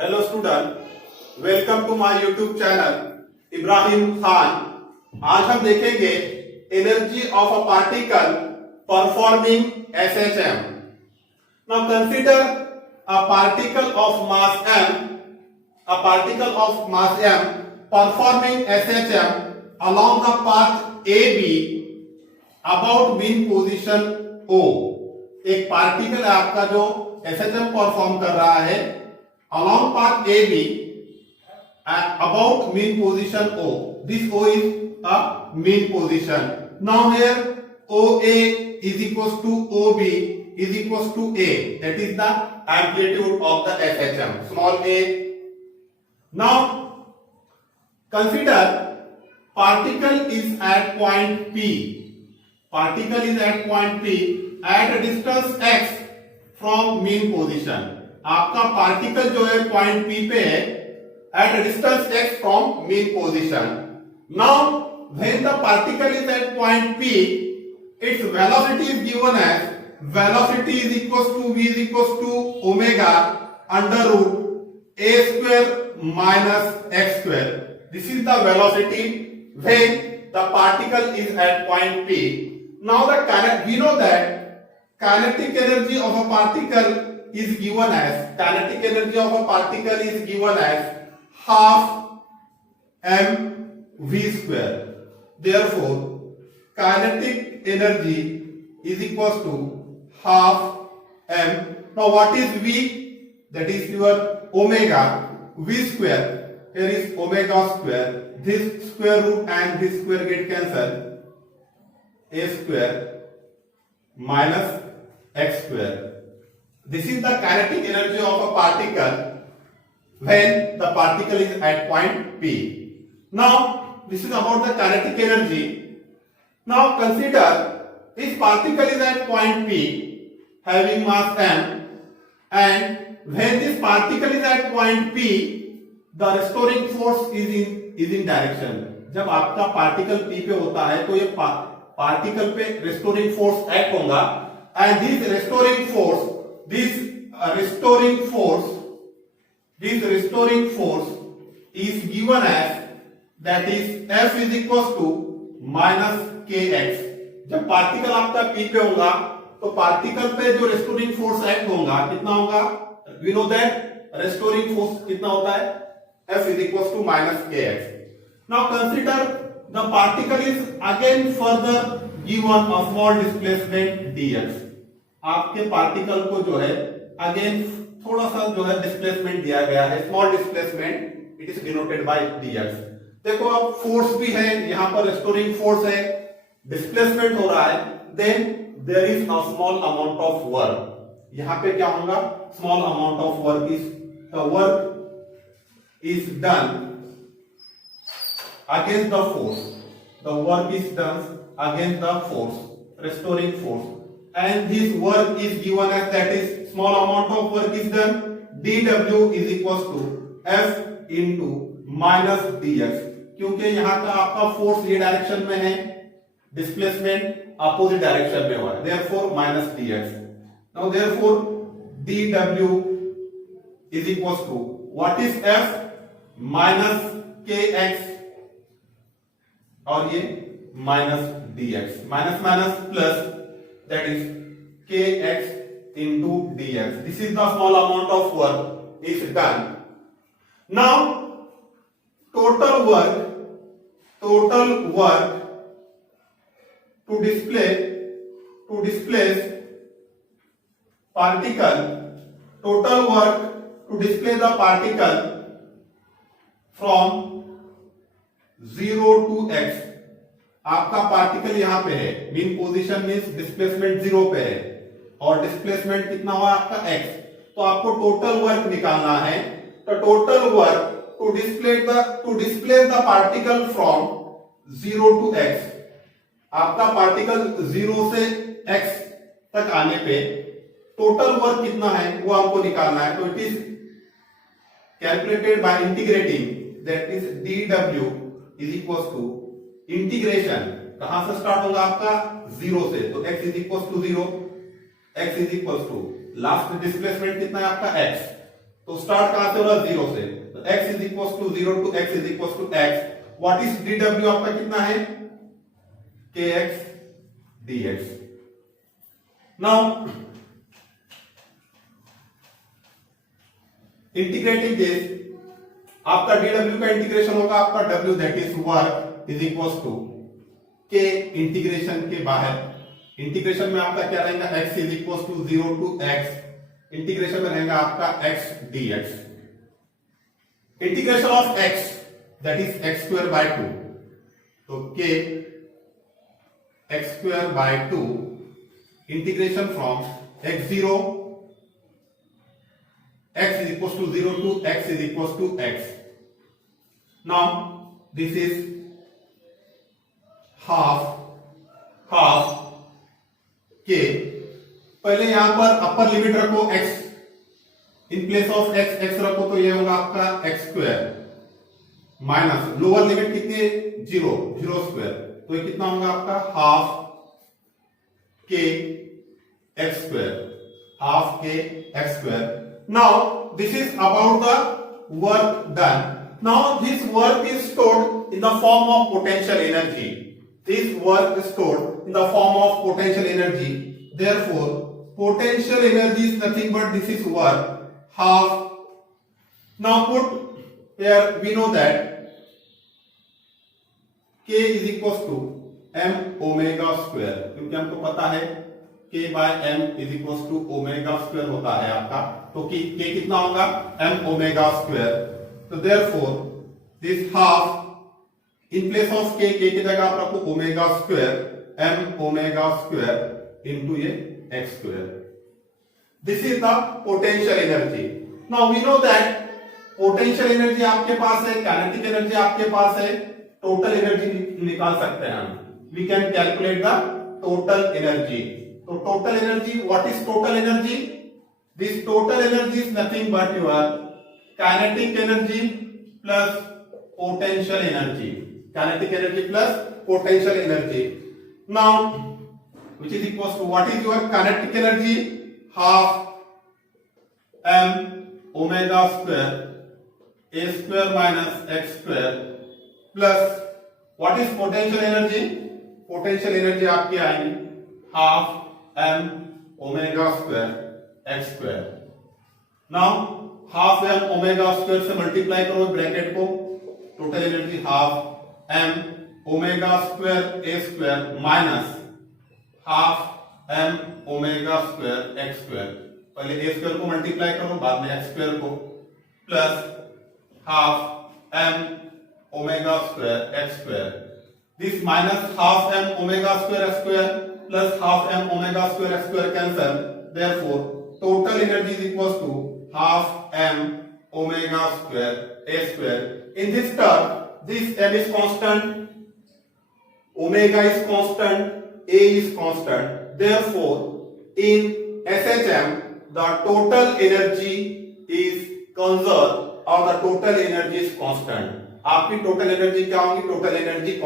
Hello student, welcome to my YouTube channel Ibrahim Khan. आज हम देखेंगे energy of a particle performing SHM। Now consider a particle of mass m performing SHM along the path AB about mean position O। एक पार्टिकल है आपका जो SHM perform कर रहा है along path AB about mean position O. This O is a mean position. Now here OA is equals to OB is equals to A. That is the amplitude of the SHM, small a. Now consider particle is at point P. Particle is at point P at a distance x from mean position. आपका particle जो है point P पे है at a distance x from mean position. Now when the particle is at point P, its velocity is given as velocity is equals to v is equals to omega under root a square minus x square. This is the velocity when the particle is at point P. Now we know that kinetic energy of a particle is given as half mv square. Therefore kinetic energy is equals to half m. Now what is v? That is your omega. V square, here is omega square, this square root and this square get cancelled, a square minus x square. This is the kinetic energy of a particle when the particle is at point P. Now this is about the kinetic energy. Now consider this particle is at point P having mass m, and when this particle is at point P, the restoring force is in direction. जब आपका particle P पे होता है तो ये पार्टिकल पे restoring force act होगा, and this restoring force is given as, that is F is equals to minus kx. जब पार्टिकल आपका P पे होगा तो पार्टिकल पे जो रेस्टोरिंग फोर्स एक्ट होगा कितना होगा? We know that restoring force कितना होता है? F is equals to minus kx. Now consider the particle is again further given a small displacement dx. आपके पार्टिकल को जो है अगेन थोड़ा सा जो है डिस्प्लेसमेंट दिया गया है, small displacement, it is denoted by dx. देखो अब फोर्स भी है, यहां पर रेस्टोरिंग फोर्स है, डिस्प्लेसमेंट हो रहा है, then there is a small amount of work. यहां पे क्या होगा? Small amount of work is done against the force. The work is done against the force, restoring force, and this work is given as, that is small amount of work is done, dw is equals to f into minus dx. क्योंकि यहां का आपका फोर्स ये डायरेक्शन में है, displacement opposite direction में हुआ है, therefore minus dx. Now therefore dw is equals to what is f? minus kx और ये minus dx, minus minus plus, that is kx into dx. This is the small amount of work is done. Now total work to displace particle, total work to displace the particle from 0 to x. आपका पार्टिकल यहां पे है, mean position means displacement 0 पे है और डिस्प्लेसमेंट कितना हुआ आपका x. तो आपको टोटल वर्क निकालना है. तो total work to displace the particle from 0 to x. आपका पार्टिकल 0 से x तक आने पे टोटल वर्क कितना है वो आपको निकालना है. तो it is calculated by integrating, that is dw is equals to integration. कहां से स्टार्ट होगा आपका? 0 से, तो x is equals to 0, x is equals to last displacement कितना है आपका? x. तो स्टार्ट कहां से हो रहा है, 0 से, तो x is equal to 0 to x is equal to x। What is dw आपका कितना है, kx dx। Now integrating this, आपका dw का इंटीग्रेशन होगा आपका w that is work is equal to k integration के बाहर, इंटीग्रेशन में आपका क्या रहेगा, x is equal to 0 to x, integration में रहेगा आपका x dx। Integration of x that is x square by 2, तो k x square by 2 integration from x0 x is equals to 0 to x is equals to x. Now this is half k, पहले यहां पर upper limit रखो x, इन place of x रखो, तो ये होगा आपका x square minus lower limit कितनी है, 0 स्क्वायर, तो ये कितना होगा आपका half k x square, half k x square. Now this is about the work done. Now this work is stored in the form of potential energy. This work is stored in the form of potential energy. Therefore, potential energy is nothing but this is work, half. Now put here, we know that k is equals to m omega square, क्योंकि हमको पता है k by m is equals to omega square होता है आपका, तो k कितना होगा, m ओमेगा स्क्वायर। तो therefore this half in place of k की जगह आप रखो omega square, m omega square into ये x स्क्वायर। This is the potential energy. Now we know that potential energy आपके पास है, काइनेटिक एनर्जी आपके पास है, टोटल एनर्जी निकाल सकते हैं हम, we can calculate the total energy. तो total energy, what is total energy, this total energy is nothing but your kinetic energy plus potential energy, kinetic energy plus potential energy. Now which is equals to what is your kinetic energy, half m omega square a square minus x square plus what is potential energy, potential energy आपकी आएगी half m omega square x square. Now half m omega square से मल्टीप्लाई करो ब्रैकेट को, total energy half m omega square a square minus half m omega square x square, पहले a square को मल्टीप्लाई करो बाद में x स्क्वायर को, plus half m omega square x स्क्वायर, this minus half m omega square x square plus half m omega square x square cancel, therefore total energy is equals to half m omega square a square. In this term, this m is constant, omega is constant, a is constant, therefore in SHM the total energy is conserved or the total energy is constant। आपकी total energy क्या होगी, total energy